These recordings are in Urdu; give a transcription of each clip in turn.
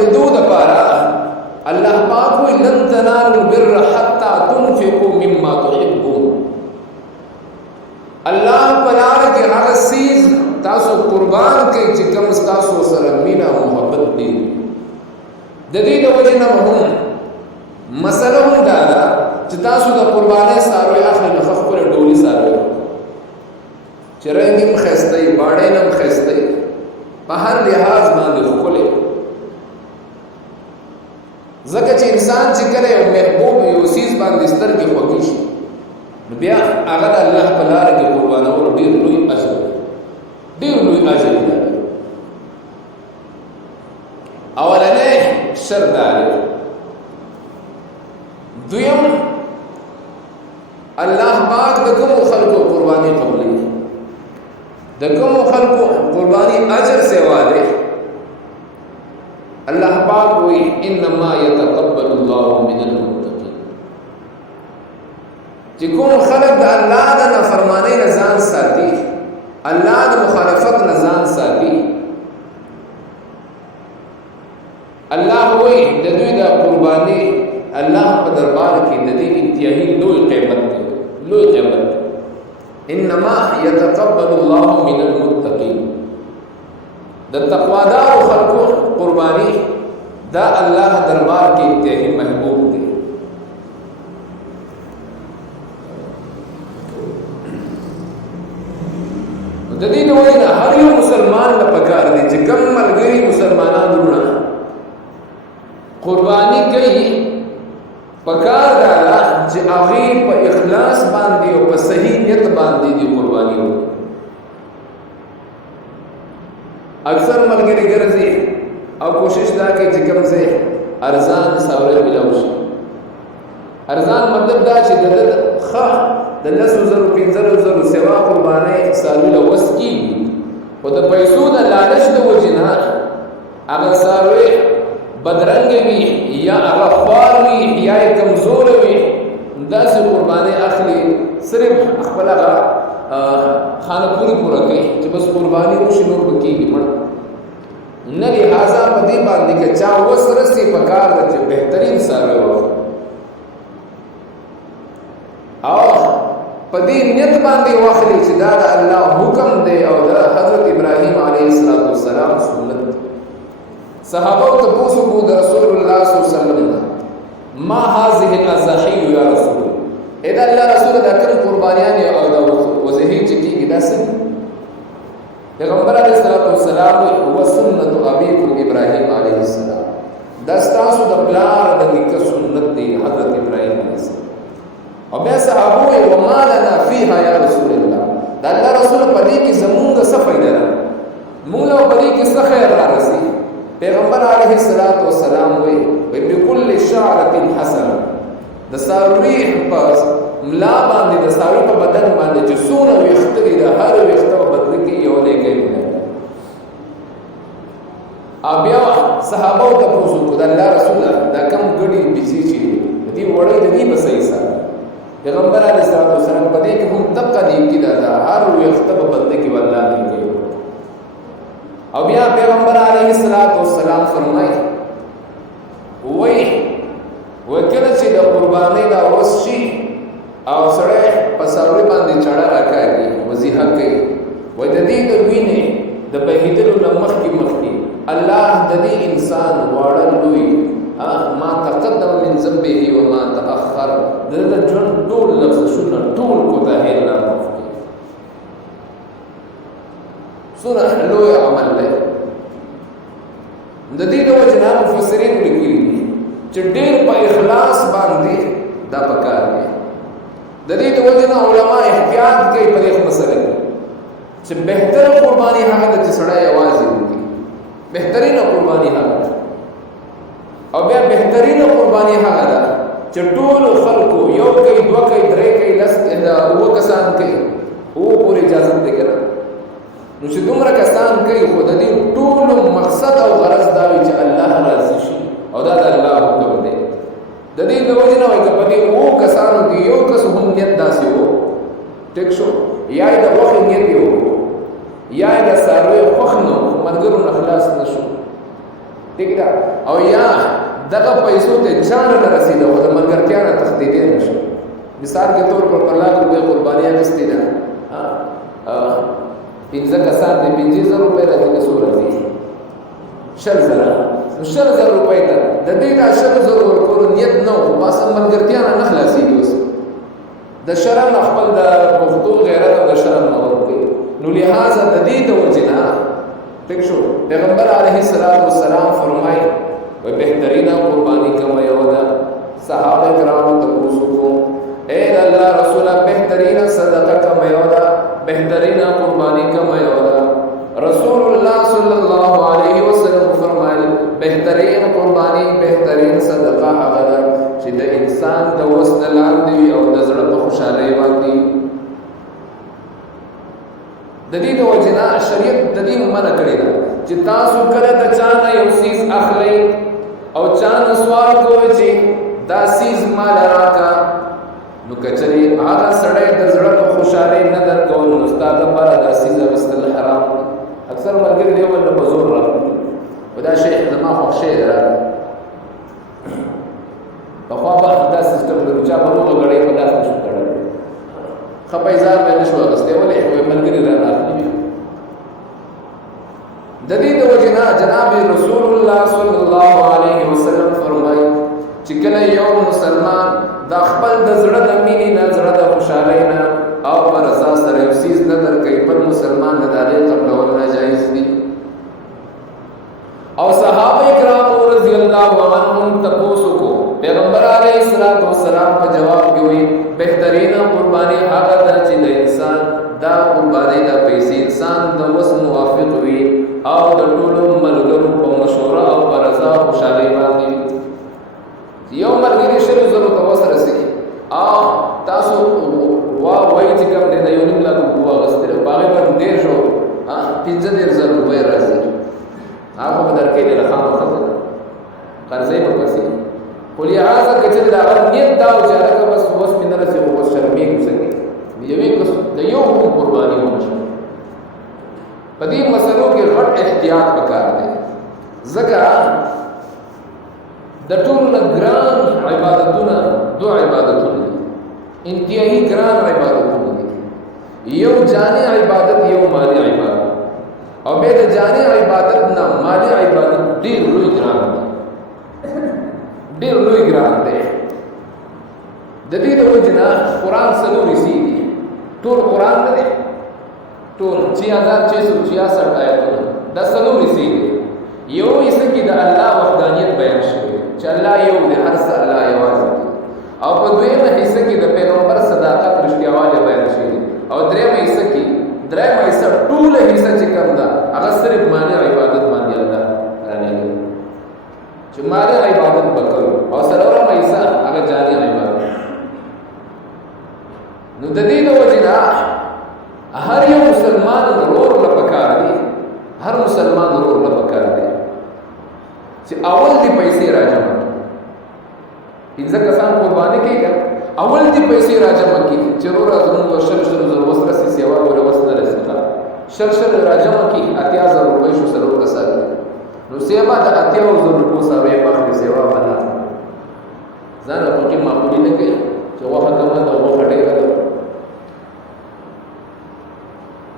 لیدو دپاره الله پاک وی لن تنالوا البر حتى تنفقوا مما تحبون. الله په لار کې هغه سیز تاسو قربان کړئ چې کوم تاسو سره مینا او محبت دي. د دې د وجې نه هم مسله هم دا ده چې تاسو د قربانۍ څاروي اخلئ نو خپله ډولي څاروي چې رنګ هم ښایسته وي، باډۍ نه هم ښایسته وي، په هر لحاظ باندې ښکلی. ځکه چې انسان چې کله یو محبوب یو څیز باندې سترګې خوږې شي نو بیا هغه د الله په لاره کې قربانولو ډېر لوی اجر دی، ډېر لوی اجر دی. اولنی شرط دا دی. دویم الله پاک د کومو خلکو قرباني قبلوي، د کومو خلکو قرباني اجر سوا دی. الله پاک وی انما يتقبل الله من المتقين. چې کوم خلک د الله د نافرمانی نه ځان ساتي، الله د مخالفت نه ځان ساتي، الله وی د دوی د قرباني الله په دربار کې د دې انتهایی لوی قیمت دی، لوی قیمت دی. انما يتقبل الله من المتقين. د تقوادار خلقو قرباني دا الله دربار کې انتهایی محبوب دی. د دې د وجه هر یو مسلمان له پکار دی چې کوم ملګری مسلمانان ورونه قرباني کوي، پکار دا چې هغه په اخلاص باندې او په صحیح نیت باندې دی قرباني وکړي. اکثر ملګری ګرځي او کوشش دا کوي چې کوم ځای ارزان څاروي ملاو شي. ارزان مطلب دا چې د ښه د 10,000 15,000 سوا قربانۍ څاروي له وس کېږي، خو د پیسو د لالچ د وجې نه هغه څاروي بدرنګه وي یا هغه خوار وي یا یې کمزوره وي، داسې قربانۍ اخلي صرف خپل هغه خانه پوره کوي چې بس قرباني وشي نور به کېږي مړ نه. لہذا په دې باندې که چا وس رسي پکار ده چې بهترین څاروی واخلي او په دې نیت باندې واخلي چې دا د الله حکم دی او د حضرت ابراهیم علیه السلام سنت. صحابه ته پوښتنه وکړه د رسول الله صلی الله علیه وسلم ما هذه الاضحی یا رسول الله، اذا الله رسول دا کوم قربانیان او د وزهی چې کېږي دا څه؟ پیغمبر علیه السلام هو سنت ابیکم ابراهیم علیه السلام، دا ستاسو د پلار د نیکه سنت دی حضرت ابراهیم علیه السلام. او بیا صحابه وما لنا فيها یا رسول الله، دا الله رسول په دې کې زمونږ څه فائدہ ده، موږ له په دې کې څه خیر را رسي. پیغمبر علیه السلام وی بكل شعرة حسنه، د څاروي په ملا باندې د څاروي په بدن باندې چې څونه ویښته دي د هر ویښته په بدن کې یو نیکی دی. بیا صحابه ته پوښتنه وکړه د الله رسول دا کم ګډي بيسي چې دې وړي د دې په صحیح سره پیغمبر علیه السلام په دې کې هم دقه دي کې دا هر ویښته په بدن کې والله نه کوي. او بیا پیغمبر علیه السلام فرمایي وای وکړه چې د قربانۍ دا وس شي او سره په څاروي باندې چړه راکاږي وضیحه کوي وای د دې د وینې د بهیدلو نه مخکې الله د دې انسان واړه لوی ما تقدم من ذنبه وما تأخر د ژوند ټول لفظونه ټول کوتاهي الله معاف کوي. سوره لوی عمل دی. د دې د وجه نه مفسرین لیکلي چې ډېر په اخلاص باندې دا پکار دی. د دې د وجه نه علما احتیاط کوي په دې مسله کې چې بهتر قرباني هغه د سړی یوازې وکړي، بهترینه قرباني هغه او بیا بهترینه قرباني هغه ده چې ټول خلکو یو کوي دوه کوي درې کوي لس اووه کسان کوي اووه پورې اجازه دی که نه نو چې دومره کسان کوي خو د دې ټولو مقصد او غرض دا وي چې الله راضي شي او دا د الله حکم دی. د دې د وجې نه وایي که په دې اووه کسانو کې یو کس هم نیت داسې و ټیک شو یا یې د غوښې نیت یې و یا یې د څارویو خوښ نه و ملګرو نه خلاص نه شو ٹھیک ده او یا دغه پیسو ته ځان نه رسیدو او د ملګرتیا نه تښتېدې نشو مثال کے طور پر 50 روپے قربانی اخیستې ده 15 کسان دي 25000 روپے راځي که څو راځي 10000 روپے ته د دې کا 10000 ورکول نیت نه و بس ملګرتیا نه خلاصېږي اوس د شرم خپل د پښتو غیرت او د شرم نه ورکوي نو لہذا د دې د وجنا ٹھیک شو پیغمبر علیه السلام فرمایي و بهترین قربانی کوم یو ده صحابه کرام ته پوښتنه اے الله رسول بهترین صدقه کوم یو ده بهترین قربانی کوم یو ده رسول الله صلی الله علیه وسلم فرمایل بهترین قربانی بهترین صدقه هغه ده چې د انسان د وسط لاندې او د زړه په خوشاله باندې د دې د وجنا شریعت د دې منع کړی ده چې تاسو کله د چا نه یو سیز اخلي او چا نه سوال کوئ چې دا سیز مال راکا نو کچري هغه سړی د زړه په خوشاله نه درکول نو استاد لپاره دا سیز واستل حرام اکثر ملګری دی ول په زور راځي ودا شیخ زما خو شی راځي په خوا به دا سیستم د رجا په نوو غړې په داسې شو کړل خپایزار به نشو غسته ولې خو ملګری را راځي د دې د وجنا جناب رسول الله صلی الله علیه وسلم فرمایي چې کله یو مسلمان د خپل د زړه د مینې نه زړه د خوشالۍ نه او پر اساس سره یو سیز نظر کوي پر مسلمان نه دالې قبول ناجایز دي او صحابه کرام رضی الله عنهم تاسو کو پیغمبر علیه السلام په جواب کې وي بهترین قربانی هغه ده چې د انسان دا قربانی د پیسې انسان د وس موافق وي او د ټولو ملګرو په مشوره او پر رضا خوشالۍ باندې یو ملګری شری زرو توسر سي تاسو وایي چې کوم دی د یو نیم لاکھ په واغستره باغې باندې ډیر شو 15000 روپۍ راځي هغه په درکې د رقم وخت قرضې په پسې ولې هغه کچې دا نیت دا او چې هغه بس وس مې نه رسې او شرمې کوي یوې کس د یو قرباني ونشي په دې مسلو کې غټ احتیاط وکړ دي ځکه د ټول ګران عبادتونه دو عبادتونه انتهایی ګران عبادتونه دي یو جاني عبادت یو مالی عبادت او به د جاني عبادت نه مالی عبادت ډیر لوی ګران دي ډیر لوی ګران دي د دې د وجنا قران سلوري سي ټول قران نه ټول 6666 آیاتونه د سلوري سي یو یې کې د الله وحدانیت بیان شوی چې الله یو دی هر څه الله یوازې او په دویمه حصہ کې د پیغمبر صداقت رښتیاوالی بیان شوی او دریمه حصہ کې ټول حصہ چې کوم ده هغه صرف معنی عبادت باندې الله رانیږي چې معنی عبادت وکړو او سلورمه حصہ هغه جاني عبادت نو د دې د وجنا هر یو مسلمان ضرور لپاره دی هر مسلمان ضرور لپاره دی چې اول دی پیسې راجمع پنځه کسان قرباني کوي اول دی پیسې راجمع کی چې ورو زموږ شل وسره سي سیوا ور وسره رسېږي شل راجمع کی 80000 روپۍ شو سره ورسېږي نو سیوا د 80000 روپۍ سره په اخر سیوا بنا ځان په کې معقولي نه کوي چې واه کومه د واه ډېر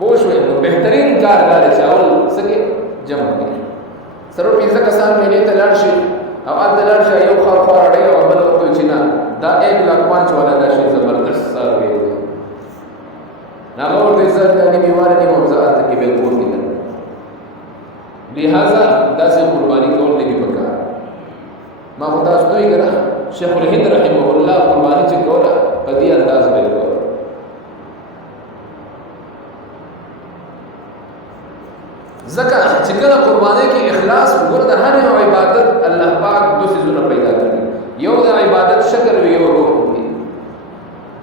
بوشوي نو بهترین کار دا چې اول څنګه جمع کړي سره پنځه کسان مې ته لاړ شي او اته لاړ شي یو خار خار اړې او بل ورته چې نه دا 1,05,000 والا دا شي زبردست سر وي نه ورته ځل د نیمه نه موضوعات کې به کور کې لہذا داسې قرباني کول نه پکار ما خدا ستوي کړه شیخ الهند رحمه الله قرباني چې کوله په دې انداز به کوله زکه چې کله قرباني کې اخلاص وګور د هر یو عبادت الله پاک دوه سيزونه پیدا کړی یو د عبادت شکل وی یو روح دی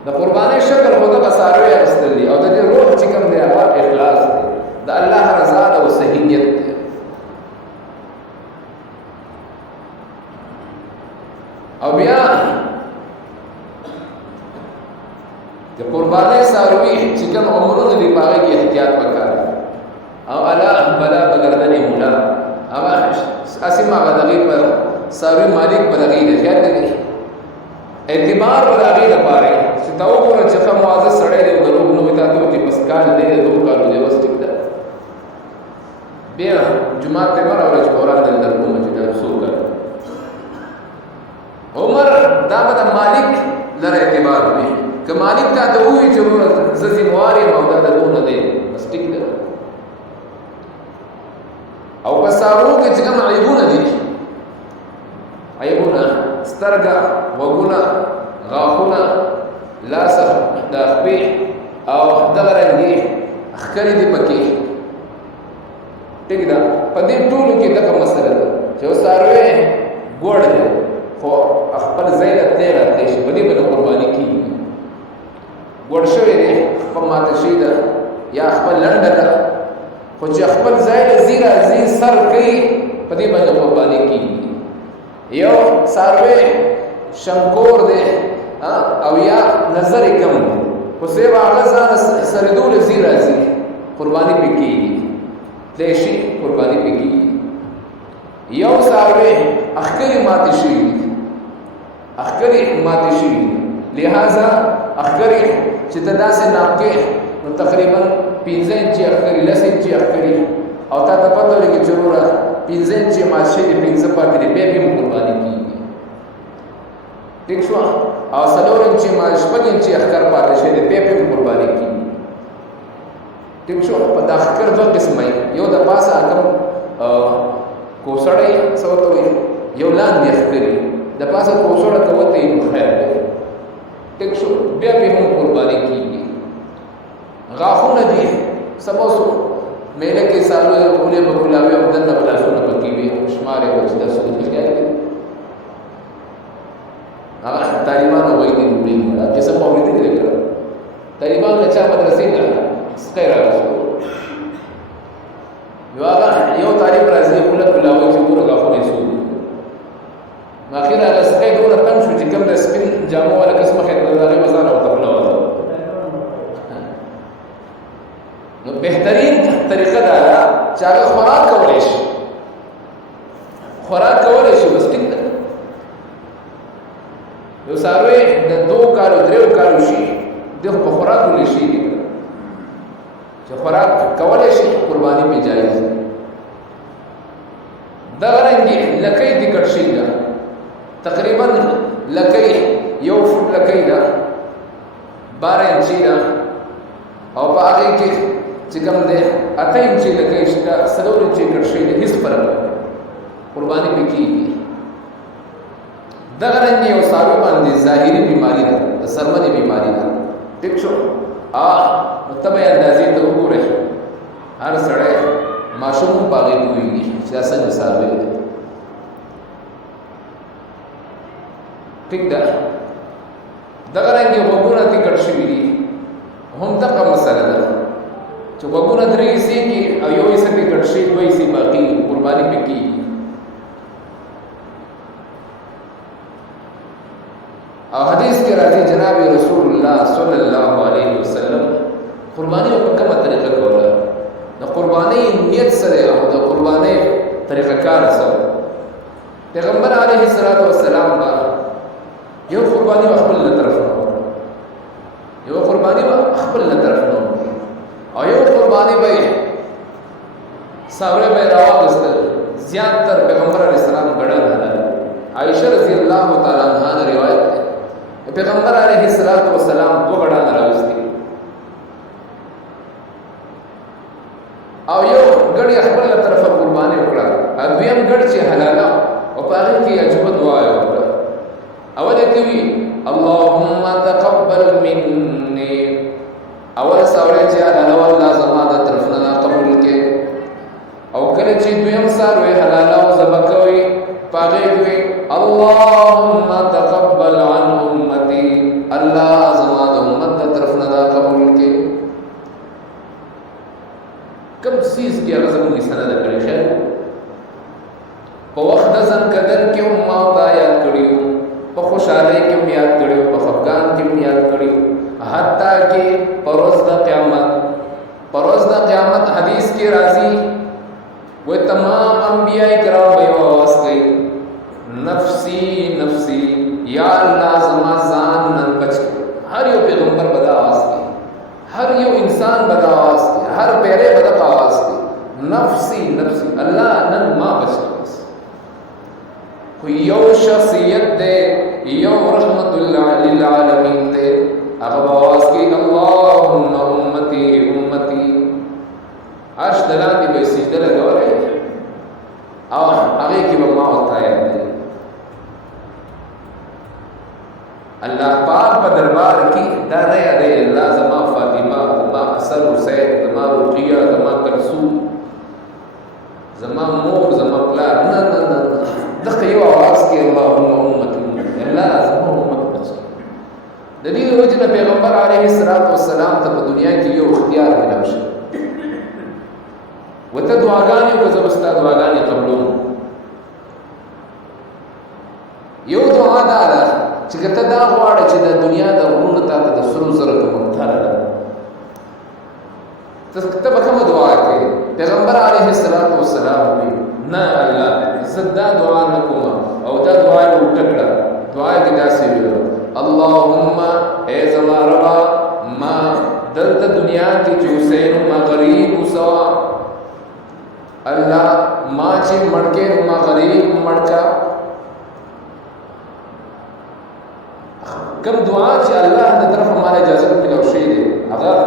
د قرباني شکل هو د بساروي استلی او د روح چې کوم دی هغه اخلاص دی د الله رضا او صحیحیت دی او بیا د قرباني ساروي چې کوم عمرونه دی پاره کې احتیاط وکړه او الا بلا بغردنی مولا هغه اسمه بدغې پر ساروی مالک بدغې نه خیال دی اعتبار بدغې لپاره چې تا وګوره چې کوم واځه سړی دی دروغ نو وتا ته چې بس کال دی دوه کالو دی بس ټیک ده بیا جمعه ته مرا چې قرآن د درکو چې دا څو کړ عمر دا به مالک لره اعتبار دی که مالک ته د وی چې زسي مواري او دا دونه دی بس ټیک ده او پسارو کې چې کوم عیبونه دي عیبونه سترګه وګونه غاښونه لاسه د خپې او دغه رنګي اخکري دي پکې ټیک ده په دې ټولو کې دغه مسله ده چې وساروي ګوړ دی خو خپل ځای ته راځي چې په دې باندې قرباني کیږي ګوړ شوی دی په ماته شي ده یا خپل لنډه ده خو چې خپل ځای له زیرا زی سر کوي په دې باندې قرباني کیږي یو ساروي شنکور دی او یا نظر کم خو سیوا هغه ځان سردول زیرا زی قرباني پکې دیشي قرباني پکې یو ساروي اخکری ماته شي اخکری ماته شي لہذا اخکری چې تداسه نامکه نو تقریبا 15 انچ اخکری 10 انچ اخکری او تا ته پته لګي چې ورا 15 انچ ماشه دې 15 پاتې دې به قرباني کیږي ٹھیک شو او سلور انچ ماشه 5 انچ اخکر پاتې شه دې به قرباني کیږي ٹھیک شو په داخل دوه قسمه یو د پاسه کم کوسړی سوته وي یو لاندې اخکری د پاسه کوسړه کوته یې خیر دی ٹھیک شو بیا به هم قرباني کیږي غاخونه دي سموسو میله کې سالو کولې بولاوي او دنه بلاسونه پکې وي شماره وچ د سود کې هغه طالبانو وایي دي وړي چې څه په وړي دي کړه طالبانو چې مدرسې نه سکای راځي یو طالب راځي کوله بولاوي چې ګوره غاخونه سود اخر هغه سکای ګوره تم شو چې کوم د سپین جامو ولا قسمه خدای دغه مزانه او تبلو نو بهترین طریقه دا چې هغه خوراک کولای شي بس ټیک ده یو ساروی د 2 کالو 3 کالو شي دغه په خوراک ولې شي چې خوراک کولای شي قرباني په جایز دا رنګي لکې د کړشي دا تقریبا لکې یو فوټ لکې دا 12 انچ دا او په هغه کې چې کوم دې اته انچ لکې شته سلور انچ کړشي د هیڅ فرق قرباني پکې دا رنګي او ساروی باندې ظاهري بیماری ده د سرمنې بیماری ده ټیک شو متبع اندازې ته وګورئ هر سړی ماشوم باغې کوي چې څنګه ساروي ټیک ده دا رنګي وګورئ چې کړشي دي هم دغه مسله ده چې وګورئ درې سي کې او یو یې سپې کړشي دوی سي باقي قرباني پکې او حدیث کې راځي جناب رسول الله صلی الله علیه وسلم قربانی په کومه طریقه کوله د قربانی نیت سره او د قربانی طریقه کار سره پیغمبر علیه الصلاۃ والسلام با یو قربانی خپل طرف نه یو قربانی خپل طرف نه او یو قربانی به ساوره به راوځل زیات تر پیغمبر علیه السلام غړل عائشہ رضی الله تعالی عنها روایت پیغمبر علیه الصلاۃ والسلام دو غړا راوځي او یو غړي خپل طرفه قرباني وکړه اذیم غړ چې حلال او پاره کې عجب دعا وکړه اول کې وی اللهم تقبل مني اول سوال چې حلال الله زما د طرفه نه قبول کې او کله چې دویم سال وی حلال او زبکوي پاره وی اللهم تقبل عن امتي الله زما د امت د طرفه نه قبول کې کم سیز کې هغه زموږ سره د کړي خیر په وخت د ځن قدر کې ما دا یاد کړیو په خوشاله کې مې یاد کړیو په خفقان کې مې یاد کړیو حتی کې پروز د قیامت حدیث کې راځي و تمام انبیاء پہلے بدق آواز کی نفسی نفسی اللہ نن ما بچنا بس کوئی یو شخصیت دے یو رحمت اللہ للعالمین دے اغب آواز کی اللہم امتی امتی عرش دلان کی بھئی سجدہ لگا رہے اور آگے کی بما ہوتا ہے اللہ پاک پا دربار کی دانے دے اللہ زمان فاطمہ زمان حسن حسین زمان رقیہ زمان کلثوم زمان مور زمان پلار نا نا نا دقیو آواز کی اللہم امتی اللہ زمان امت بچے دلیل وجہ پیغمبر علیہ السلام تب دنیا کی یو اختیار ملوشا و تا دعاگانی و زبستا دعاگانی قبلون یو دعا دادا چکتا دا غواړه چې د دنیا د غرونو تا ته د سرو زرو کوم تھره ده ته به کومه دعا کوي پیغمبر علیه السلام وی نه الله زدا دعا نه کوم او دا دعا یې وکړه دعا یې داسې ویل اللهم ای زما ربا ما دلته دنیا کې چې حسین ما غریب وسوا الله ما چې مړکې ما غریب مړکا کم دعا چې الله د طرف مال اجازه ملو شي دي اگر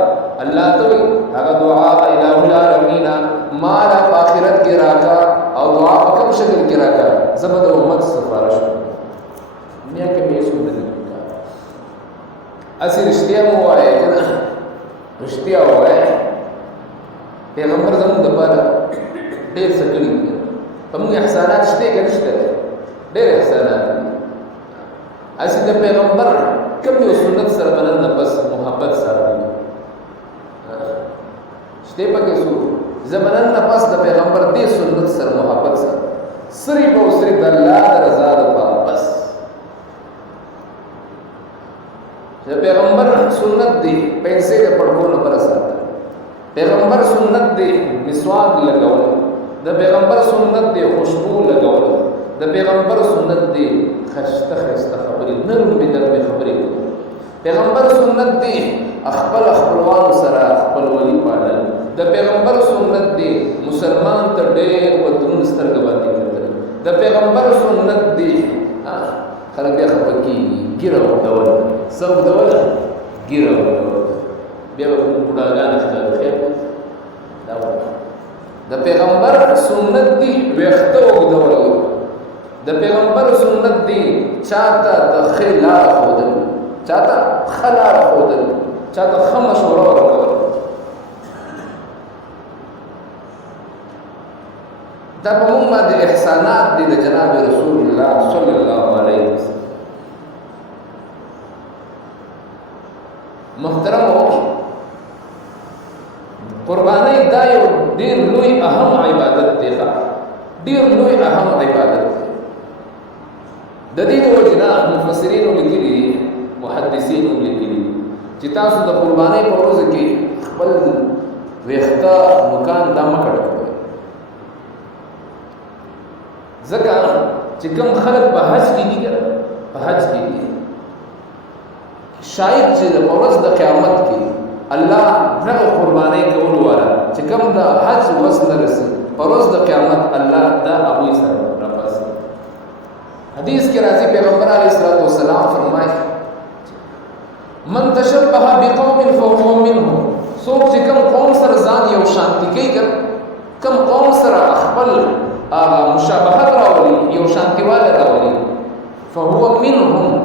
الله ته هغه دعا الہ العالمین مال اخرت کې راکا او دعا په کوم شکل کې راکا زبد امت سفارش دنیا کې به څه نه اسی رښتیا مو وایي کنه رښتیا وایي پیغمبر زموږ د پاره ډېر څه کړي په موږ احسانات شته کې نشته ډېر احسانات اسی د پیغمبر کوم یو سنت سره بلند بس محبت سره شته پکې سو زمنن پس د پیغمبر دې سنت سره محبت سره صرف او صرف د الله رضا لپاره بس د پیغمبر سنت دی پیسې د پړکو نه پر سره پیغمبر سنت دی مسواک لګول د پیغمبر سنت دی خوشبو لګول د پیغمبر سنت دی خسته خبرې نرم به خبرې پیغمبر سنت دی خپل خپلوان سره خپل ولی پالل د پیغمبر سنت دی مسلمان ته ډېر ودرون سترګې باندې کتل د پیغمبر سنت دی خلک بیا خپکی ګیره ډول سم ډول ګیره بیا بډاګان ښکار خیر دا د پیغمبر سنت دی وختو ډول د پیغمبر سنت دی چاته د خلار خودل چاته خلار خودل چاته خمشوره ورکول دا په موږ باندې احسانات دي د جناب رسول الله صلی الله علیه وسلم محترمو قربانی دا یو ډیر لوی اهم عبادت دی ډیر لوی اهم عبادت دی د دې وجنا مفسرین لیکلي محدثین لیکلي چې تاسو د قربانی په ورځ کې خپل وخته مکان د مکړ ځکه چې کوم خلک په حج کې دي په حج کې دي شاید چې د ورځ د قیامت کې الله دغه قربانی کول وره چې کوم د حج وسنه رسي په ورځ د قیامت الله دا ابو سره راپاسي حدیث کې راځي پیغمبر علیه السلام فرمایي من تشبه بقوم فهو منهم څوک چې کوم قوم سره ځان یو شانتي کوي کوم قوم سره خپل مشابهت راولي یو شانتي واله راولي فهو منهم